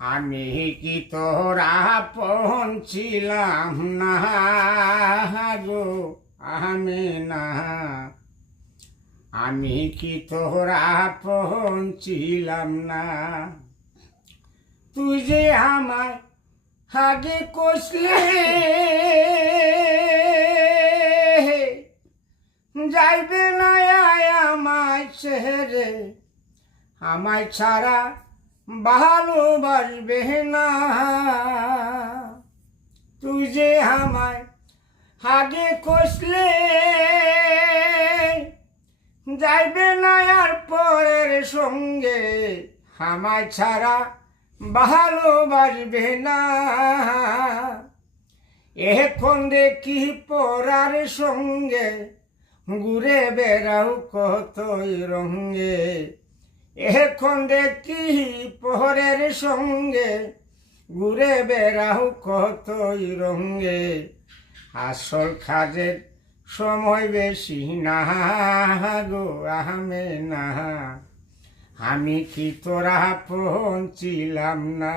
আমি কি তোরা পৌঁছিলাম না গো আমি না, আমি কি তোরা পৌঁছিলাম না। তুই যে আমায় আগে কষলে যাইবে না আমায় ছেড়ে, আমায় ছাড়া ভালোবাসবে না। তুই যে আমায় আগে কষলে যাইবে না আর পরের সঙ্গে, আমায় ছাড়া ভালোবাসবে না। এখন দেখি পরার সঙ্গে ঘুরে বেড়াও কতই রঙ্গে। এখন দেখি পরের সঙ্গে ঘুরে বেড়াও কতই রঙ্গে। আসল কাজের সময় বেশি না গো আমি না, আমি কি তোরা পৌঁছিলাম না।